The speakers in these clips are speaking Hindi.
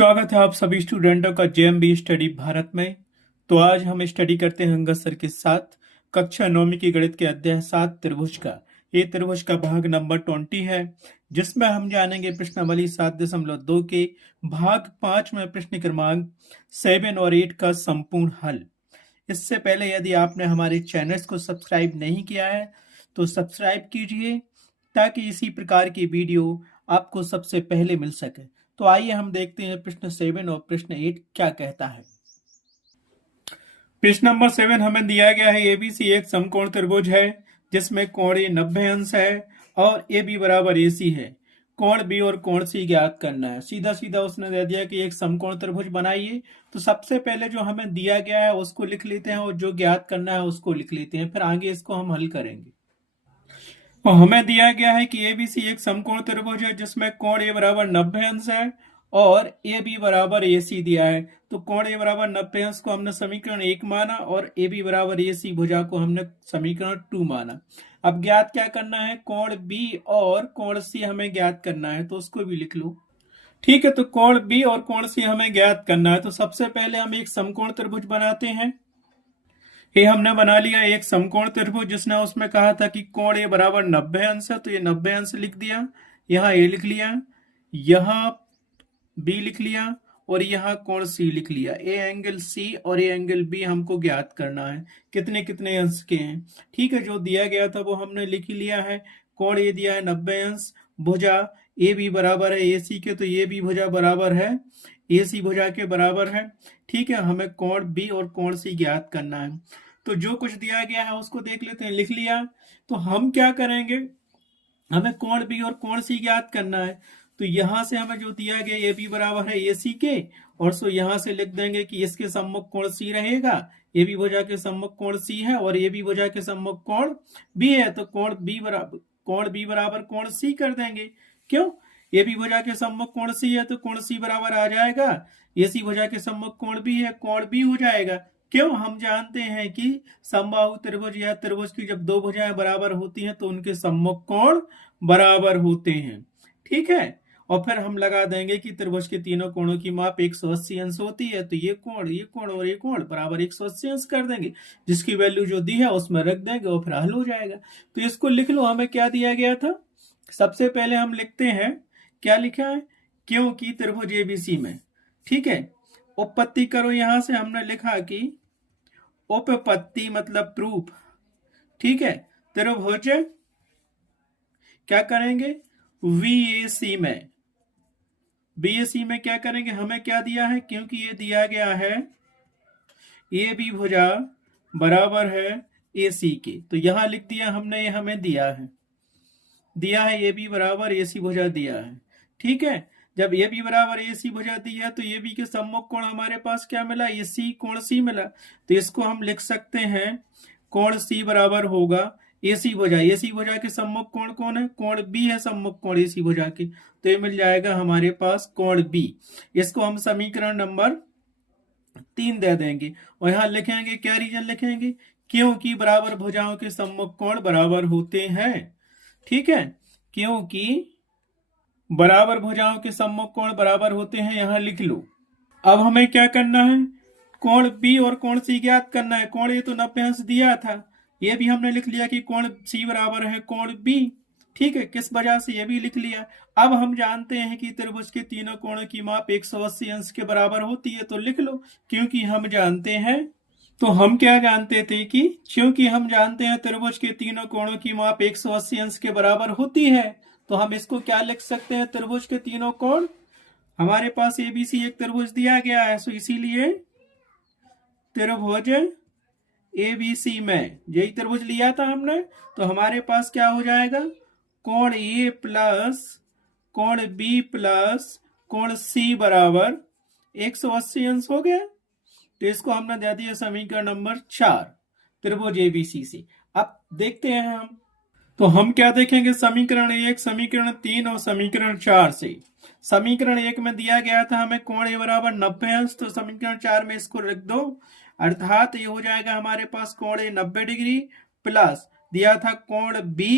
स्वागत है आप सभी स्टूडेंटों का जेएमबी स्टडी भारत में। तो आज हम स्टडी करते हैं अंगद सर के साथ कक्षा 9वीं की गणित के अध्याय 7 त्रिभुज का। ये त्रिभुज का भाग नंबर 20 है, जिसमें हम जानेंगे प्रश्नावली 7.2 के भाग 5 में प्रश्न क्रमांक 7 और 8 का संपूर्ण हल। इससे पहले यदि आपने हमारे चैनल्स को सब्सक्राइब नहीं किया है तो सब्सक्राइब कीजिए, ताकि इसी प्रकार की वीडियो आपको सबसे पहले मिल सके। तो आइए हम देखते हैं प्रश्न 7 और प्रश्न 8 क्या कहता है। प्रश्न नंबर 7 हमें दिया गया है एबीसी एक समकोण त्रिभुज है जिसमें कोण ए 90 अंश है और ए बी बराबर एसी है। कोण बी और कोण सी ज्ञात करना है। सीधा सीधा उसने दे दिया कि एक समकोण त्रिभुज बनाइए। तो सबसे पहले जो हमें दिया गया है उसको लिख लेते हैं और जो ज्ञात करना है उसको लिख लेते हैं, फिर आगे इसको हम हल करेंगे। और हमें दिया गया है कि एबीसी एक समकोण त्रिभुज है जिसमें कोण ए बराबर 90 अंश है और ए बी बराबर एसी दिया है। तो कोण ए बराबर 90 अंश को हमने समीकरण 1 माना और ए बी बराबर एसी भुजा को हमने समीकरण 2 माना। अब ज्ञात क्या करना है, कोण बी और कोण सी हमें ज्ञात करना है, तो उसको भी लिख लो। ठीक है, तो कोण बी और कोण सी हमें ज्ञात करना है। तो सबसे पहले हम एक समकोण त्रिभुज बनाते हैं। ये हमने बना लिया एक समकोण त्रिभुज, जिसने उसमें कहा था कि कोण ए बराबर 90 अंश है, तो ये 90 अंश लिख दिया। यहाँ ए लिख लिया, यहाँ बी लिख लिया और यहाँ कोण सी लिख लिया। ए एंगल सी और ए एंगल बी हमको ज्ञात करना है कितने कितने अंश के हैं। ठीक है, जो दिया गया था वो हमने लिख लिया है। कोण ए दिया है 90 अंश, भुजा ए बी बराबर है ए सी के, तो ये भी भुजा बराबर है ए सी भुजा के बराबर है। ठीक है, हमें कोण बी और कोण सी ज्ञात करना है। तो जो कुछ दिया गया है उसको देख लेते हैं, लिख लिया। तो हम क्या करेंगे, हमें कोण बी और कोण सी ज्ञात करना है। तो यहां से हमें जो दिया गया ए बी बराबर है ए सी के, और सो यहां से लिख देंगे कि इसके सम्मुख कोण सी रहेगा। ए बी भुजा के सम्मुख कोण सी है और ए बी भुजा के सम्मुख कोण बी है, तो कोण बी बराबर कोण सी कर देंगे। क्यों, ए बी भुजा के सम्मुख कोण सी है तो कोण सी बराबर आ जाएगा ए सी भुजा के सम्मुख कोण बी है, कोण बी हो जाएगा। क्यों, हम जानते हैं कि समबाहु त्रिभुज या त्रिभुज की जब दो भुजाएं बराबर होती हैं तो उनके सम्मुख कोण बराबर होते हैं। ठीक है, और फिर हम लगा देंगे कि त्रिभुज के तीनों कोणों की माप 180 अंश होती है, तो ये कोण और ये कोण बराबर 180 अंश कर देंगे। जिसकी वैल्यू जो दी है उसमें रख देंगे और फिर हल हो जाएगा। तो इसको लिख लो, हमें क्या दिया गया था। सबसे पहले हम लिखते हैं, क्या लिखा है, क्योंकि त्रिभुज एबीसी में, ठीक है, उपपत्ति करो। यहां से हमने लिखा कि उपपत्ति मतलब प्रूफ। ठीक है, त्रिभुज क्या करेंगे, बीएसी में क्या करेंगे, हमें क्या दिया है, क्योंकि ये दिया गया है ए बी भुजा बराबर है ए सी के, तो यहां लिख दिया हमने, ये हमें दिया है ए बी बराबर ए सी भुजा दिया है। ठीक है, जब ए बी बराबर ए सी भुजा दिया तो ए बी के सम्मुख कोण हमारे पास क्या मिला, ए सी कोण सी मिला। तो इसको हम लिख सकते हैं कोण सी बराबर होगा ए सी भुजा के सम्मुख कोण कौन है, कोण बी है सम्मुख कोण ए सी भुजा के, तो ये मिल जाएगा हमारे पास कोण बी। इसको हम समीकरण नंबर 3 दे देंगे और यहां लिखेंगे, क्या रीजन लिखेंगे, क्योंकि बराबर भुजाओं के सम्मुख कोण बराबर होते हैं। ठीक है, क्योंकि बराबर भुजाओं के सम्मुख कोण बराबर होते हैं, यहां लिख लो। अब हमें क्या करना है, कोण बी और कोण सी ज्ञात करना है। कोण ए तो 90 अंश दिया था, ये भी हमने लिख लिया कि कोण सी बराबर है कोण बी। ठीक है, किस वजह से ये भी लिख लिया। अब हम जानते हैं कि त्रिभुज के तीनों कोणों की माप 180 अंश के बराबर होती है, तो लिख लो, क्योंकि हम जानते हैं। तो हम क्या जानते थे कि क्योंकि हम जानते हैं त्रिभुज के तीनों कोणों की माप 180 अंश के बराबर होती है, तो हम इसको क्या लिख सकते हैं, त्रिभुज के तीनों कोण, हमारे पास एबीसी एक त्रिभुज दिया गया है, सो इसीलिए त्रिभुज एबीसी में यही त्रिभुज लिया था हमने, तो हमारे पास क्या हो जाएगा, कोण ए प्लस कोण बी प्लस कोण सी बराबर 180 अंश हो गया। तो इसको हमने दे दिया समीकरण नंबर 4 त्रिभुज एबीसी से। अब देखते हैं हम, तो हम क्या देखेंगे, समीकरण 1, समीकरण 3 और समीकरण 4 से। समीकरण 1 में दिया गया था हमें कोण ए बराबर 90 अंश, तो समीकरण 4 में इसको रख दो, अर्थात ये हो जाएगा हमारे पास कोण ए 90 डिग्री प्लस दिया था कोण बी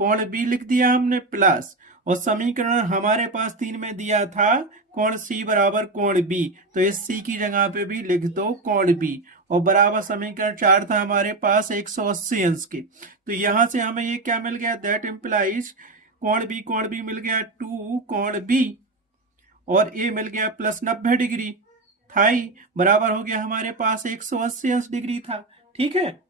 कोण बी लिख दिया हमने प्लस, और समीकरण हमारे पास 3 में दिया था कोण सी बराबर कोण बी, तो इस सी की जगह पे भी लिख दो कोण बी, और बराबर समीकरण 4 था हमारे पास 180 अंश के। तो यहां से हमें ये क्या मिल गया, दैट इम्प्लाइज कोण बी मिल गया 2 कोण बी, और ए मिल गया प्लस 90 डिग्री था ही, बराबर हो गया हमारे पास 180 अंश डिग्री था। ठीक है,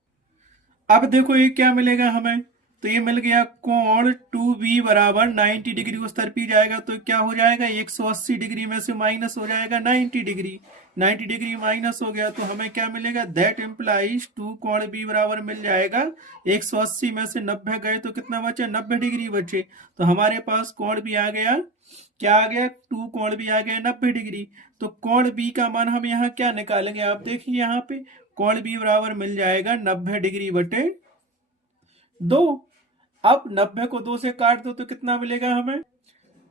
अब देखो ये क्या मिलेगा हमें, तो ये मिल गया कोण 2b बराबर 90 डिग्री, उस तरफ ही जाएगा तो क्या हो जाएगा, 180 डिग्री में से माइनस हो जाएगा 90 डिग्री, 90 डिग्री माइनस हो गया तो हमें क्या मिलेगा, दैट इम्प्लाइज 2 कोण b बराबर मिल जाएगा 180 में से 90 गए तो कितना बचे, 90 डिग्री बचे। तो हमारे पास कोण b आ गया, क्या आ गया, 2 कोण b आ गया 90 डिग्री। तो कोण b का मान हम यहाँ क्या निकालेंगे, आप देखिए यहाँ पे कोण b बराबर मिल जाएगा 90 डिग्री बटे 2। अब 90 को 2 से काट दो तो कितना मिलेगा हमें,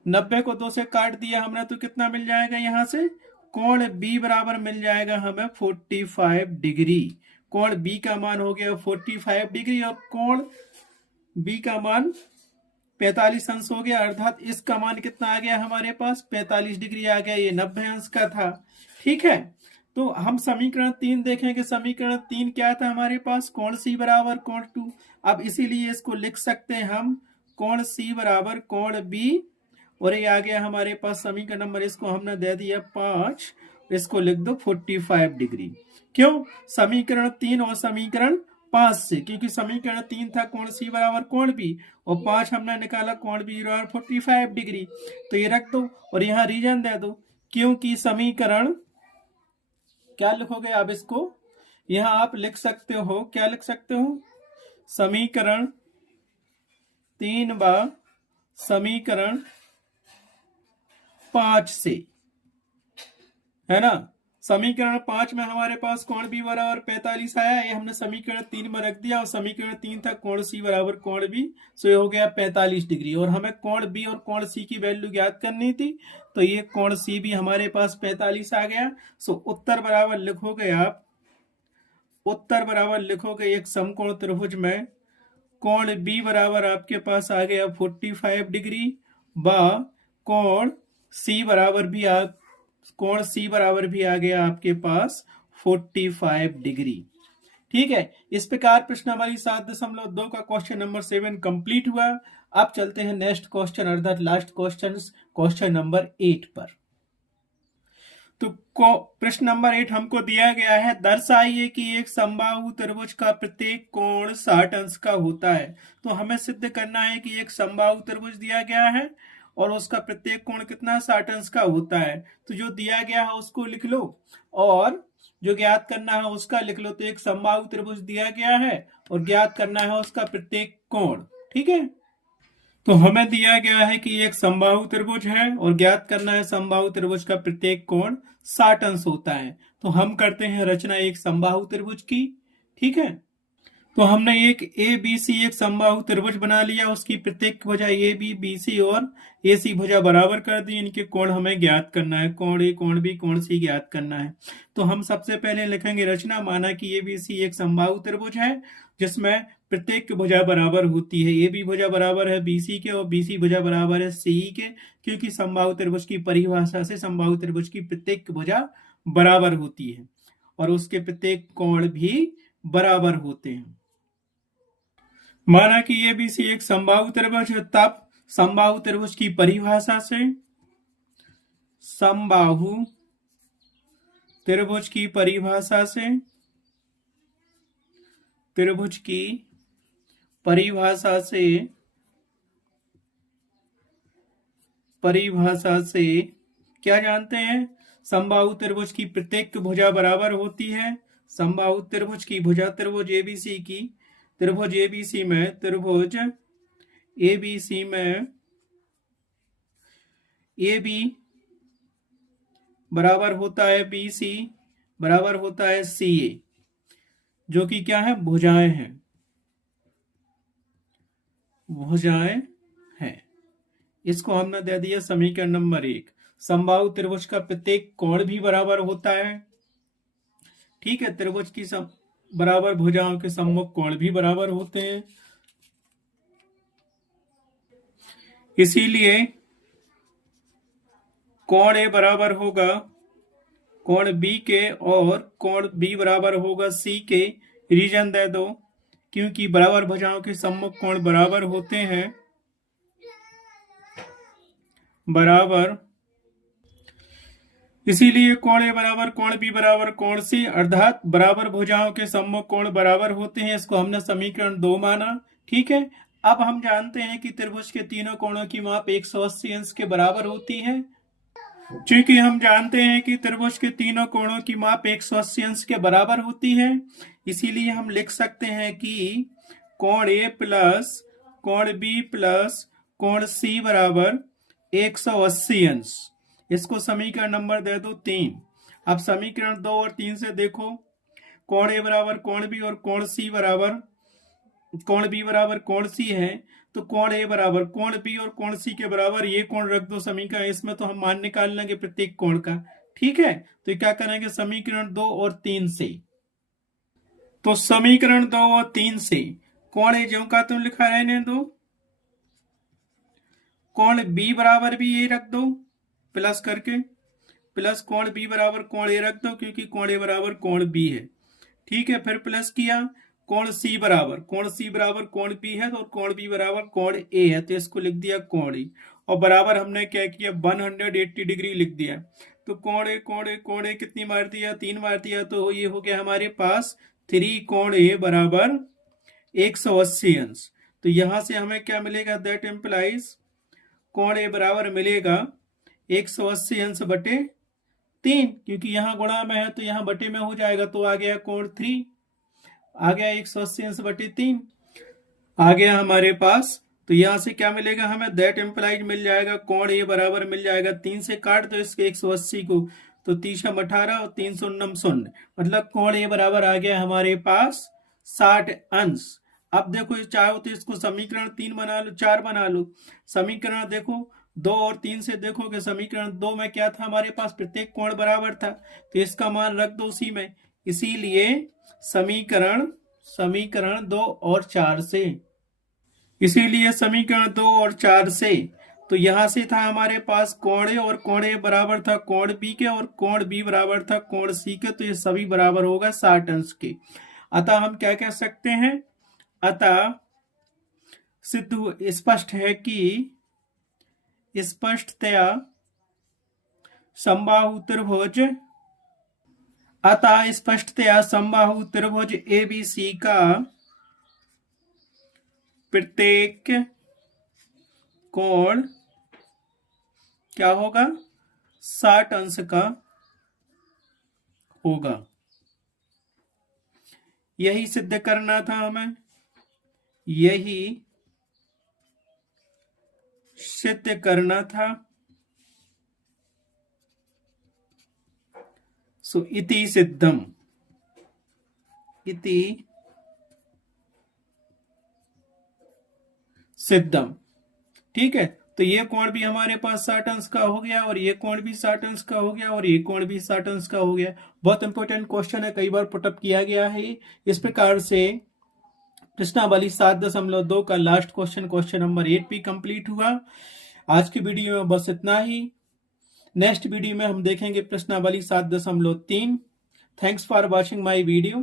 90 को 2 से काट दिया हमने तो कितना मिल जाएगा, यहां से कोण b बराबर मिल जाएगा हमें 45 डिग्री। कोण b का मान हो गया 45 डिग्री और कोण b का मान 45 अंश हो गया, अर्थात इसका मान कितना आ गया हमारे पास, 45 डिग्री आ गया, ये 90 अंश का था। ठीक है, तो हम समीकरण 3 देखेंगे, समीकरण 3 क्या था हमारे पास, कोण c बराबर कोण 2। अब इसीलिए इसको लिख सकते हैं हम कोण c बराबर कोण b, और ये आ गया हमारे पास समीकरण नंबर, इसको हमने दे दिया 5, इसको लिख दो 45 डिग्री। क्यों, समीकरण 3 और समीकरण 5 से, क्योंकि समीकरण 3 था कोण c बराबर कोण b, और 5 हमने निकाला कोण b बराबर 45 डिग्री। तो ये रख दो और यहाँ रीजन दे दो, क्योंकि समीकरण क्या लिखोगे आप, इसको यहां आप लिख सकते हो, क्या लिख सकते हो, समीकरण 3 बा समीकरण 5 से, है ना। समीकरण 5 में हमारे पास कोण b बराबर 45 आया, ये हमने समीकरण 3 में रख दिया, और समीकरण 3 था कोण c बराबर कोण b, सो ये हो गया 45 डिग्री, और हमें कोण b और कोण c की वैल्यू ज्ञात करनी थी, तो ये कोण c भी हमारे पास 45 आ गया। सो उत्तर बराबर लिखोगे आप, उत्तर बराबर लिखोगे एक समकोण त्रिभुज में कोण b बराबर आपके पास आ गया 45 डिग्री, बा कोण c बराबर भी आ गया आपके पास 45 डिग्री। ठीक है, इस प्रकार प्रश्न हमारी 7.2 का क्वेश्चन नंबर 7 कंप्लीट हुआ। अब चलते हैं नेक्स्ट क्वेश्चन अर्थात लास्ट क्वेश्चन नंबर 8 पर। तो प्रश्न नंबर 8 हमको दिया गया है, दर्शाइए कि एक समबाहु त्रिभुज का प्रत्येक कोण 60 अंश का होता है। तो हमें सिद्ध करना है कि एक समबाहु त्रिभुज दिया गया है और उसका प्रत्येक कोण कितना 60 अंश का होता है। तो जो दिया गया है उसको लिख लो और जो ज्ञात करना है उसका लिख लो। तो एक समबाहु त्रिभुज दिया गया है और ज्ञात करना है उसका प्रत्येक कोण। ठीक है, तो हमें दिया गया है कि एक समबाहु त्रिभुज है और ज्ञात करना है समबाहु त्रिभुज का प्रत्येक कोण 60 अंश होता है। तो हम करते हैं रचना एक समबाहु त्रिभुज की। ठीक है, तो हमने एक ए बी सी एक समबाहु त्रिभुज बना लिया, उसकी प्रत्येक भुजा ए बी बी सी और ए सी भुजा बराबर कर दी। इनके कोण हमें ज्ञात करना है, कोण ए कोण बी कोण सी ज्ञात करना है। तो हम सबसे पहले लिखेंगे रचना, माना कि ए बी सी एक समबाहु त्रिभुज है जिसमें प्रत्येक की भुजा बराबर होती है। ए बी भुजा बराबर है बी सी के और बी सी भुजा बराबर है सी के, क्योंकि समबाहु त्रिभुज की परिभाषा से समबाहु त्रिभुज की प्रत्येक की भुजा बराबर होती है और उसके प्रत्येक कोण भी बराबर होते हैं। माना कि ए बी सी एक समबाहु त्रिभुज है, तब समबाहु त्रिभुज की परिभाषा से समबाहु त्रिभुज की परिभाषा से त्रिभुज की परिभाषा से क्या जानते हैं, समबाहु त्रिभुज की प्रत्येक भुजा बराबर होती है। समबाहु त्रिभुज की भुजा त्रिभुज एबीसी की त्रिभुज एबीसी में ए बी बराबर होता है बी सी बराबर होता है सी ए, जो कि क्या है, भुजाएं हैं। इसको हमने दे दिया समीकरण नंबर 1। समबाहु त्रिभुज का प्रत्येक कोण भी बराबर होता है। ठीक है, त्रिभुज की बराबर भुजाओं के सम्मुख कोण भी बराबर होते हैं। इसीलिए कोण ए बराबर होगा कोण बी के और कोण बी बराबर होगा सी के। रीजन दे दो, क्योंकि बराबर भुजाओं के सम्मुख कोण बराबर होते हैं, बराबर। इसीलिए कोण ए बराबर कोण बी बराबर कोण सी, अर्थात बराबर भुजाओं के सम्मुख कोण बराबर होते हैं। इसको हमने समीकरण 2 माना। ठीक है, अब हम जानते हैं कि त्रिभुज के तीनों कोणों की माप 180 अंश के बराबर होती है। चूंकि हम जानते हैं कि त्रिभुज के तीनों कोणों की माप 180 अंश के बराबर होती है, इसीलिए हम लिख सकते हैं कि कोण ए प्लस कोण बी प्लस कोण सी बराबर 180 अंश। इसको समीकरण नंबर दे दो 3। अब समीकरण 2 और 3 से देखो, कोण ए बराबर कोण बी और कोण सी बराबर कोण बी बराबर कोण सी है, तो कोण ए बराबर कोण बी और कोण सी के बराबर ये कोण रख दो समीकरण। इसमें तो हम मान निकाल लेंगे प्रत्येक कोण का। ठीक है, तो क्या करेंगे समीकरण 2 और 3 से। तो समीकरण 2 और 3 से कोण ए ज्यों का तुम लिखा रहने दो, कोण बी बराबर भी ये रख दो प्लस करके, प्लस कोण बी बराबर कोण ए रख दो, क्योंकि कोण ए बराबर कोण बी है। ठीक है, फिर प्लस किया कोण सी बराबर कोण बी है, तो कोण बी बराबर कोण ए है, तो इसको लिख दिया कोण ए, और बराबर हमने क्या किया 180 डिग्री लिख दिया। तो कोण ए कितनी मार दिया 3 मार दिया, तो ये हो गया हमारे पास 3 कोण ए बराबर 180 अंश। तो यहां से हमें क्या मिलेगा, दैट इम्प्लाइज कोण ए बराबर मिलेगा 180 अंश बटे 3, क्योंकि यहां गुणा में है तो यहां बटे में हो जाएगा, तो आ गया कोण 3, आ गया 180 अंश बटे 3 आ गया हमारे पास। तो यहां से क्या मिलेगा हमें, दैट इम्प्लाइज मिल जाएगा कोण ए बराबर मिल जाएगा 3 से काट दो इसके 180 को, तो 3 18 और 3 0 0, मतलब कोण ए बराबर आ गया हमारे पास 60 अंश। अब देखो चाहो तो इसको समीकरण 3 बना लो, 4 बना लो। समीकरण देखो 2 और 3 से देखोगे, समीकरण 2 में क्या था हमारे पास, प्रत्येक कोण बराबर था, तो इसका मान रख दो उसी में। इसीलिए समीकरण 2 और 4 से, इसीलिए समीकरण 2 और 4 से, तो यहां से था हमारे पास कोण ए, और कोण ए बराबर था कोण बी के, और कोण बी बराबर था कोण सी के, तो ये सभी बराबर होगा 60 अंश के। अतः हम क्या कह सकते हैं, अतः सिद्ध स्पष्ट है कि स्पष्टतया समबाहु त्रिभुज, अतः स्पष्टतया समबाहु त्रिभुज एबीसी का प्रत्येक कोण क्या होगा 60 अंश का होगा। यही सिद्ध करना था हमें, यही सिद्ध करना था। सो इति सिद्धम, इति सिद्धम। ठीक है, तो ये कोण भी हमारे पास 60 अंश का हो गया, और ये कोण भी 60 अंश का हो गया, और ये कोण भी 60 अंश का हो गया। बहुत इंपॉर्टेंट क्वेश्चन है, कई बार पुटअप किया गया है। इस प्रकार से प्रश्नावली 7.2 का लास्ट क्वेश्चन नंबर 8 भी कंप्लीट हुआ। आज की वीडियो में बस इतना ही। नेक्स्ट वीडियो में हम देखेंगे प्रश्नावली 7.3। Thanks for watching my video.